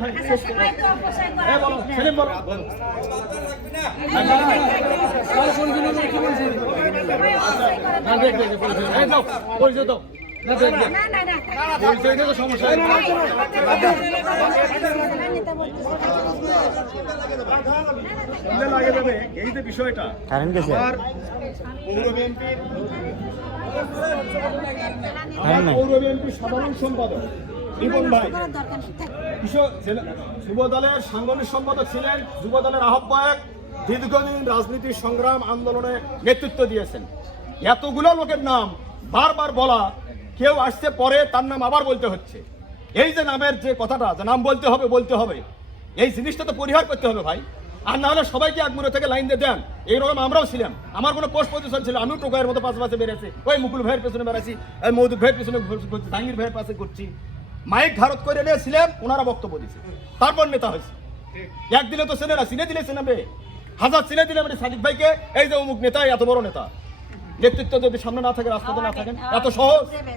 ভাই বলো সেলিম বলো পরিচয় দাও সমস্যা লাগে যাবে এই যে বিষয়টা আমার পৌর বিএনপির সাধারণ সম্পাদক রিপন ভাই যুব দলের সাংগঠনিক সম্পাদক ছিলেন, যুব দলের আহ্বায়ক, দীর্ঘদিন রাজনীতি সংগ্রাম আন্দোলনে নেতৃত্ব দিয়েছেন। এতগুলো লোকের নাম বারবার বলা, কেউ আসতে পরে তার নাম আবার বলতে হচ্ছে। এই যে নামের যে কথাটা, যে নাম বলতে হবে, এই জিনিসটা তো পরিহার করতে হবে ভাই। আর না হলে সবাইকে একমুড়ে থেকে লাইন দিয়ে দেন। এইরকম আমরাও ছিলাম, আমার কোনো পোস্ট পজিশন ছিল, আমিও টোকাইয়ের মতো পাশে বেড়েছি, ওই মুকুল ভাইয়ের পেছনে বেড়াচ্ছি, ওই মৌদুদ ভাইয়ের পেছনে ঘুরছি, জাহাঙ্গীর ভাইয়ের পাশে ঘুরছি। মাইক ভারত করে নিয়েছিলাম, ওনারা বক্তব্য দিচ্ছে, তারপর নেতা হয়েছে। একদিনে তো চেনে না, চিনে দিলে চেনাবে, হাজার চিনে দিলে মানে সাদিক ভাইকে, এই যে অমুক নেতা, এত বড় নেতা। নেতৃত্ব যদি সামনে না থাকে, রাস্তাতে না থাকেন, এত সহজ।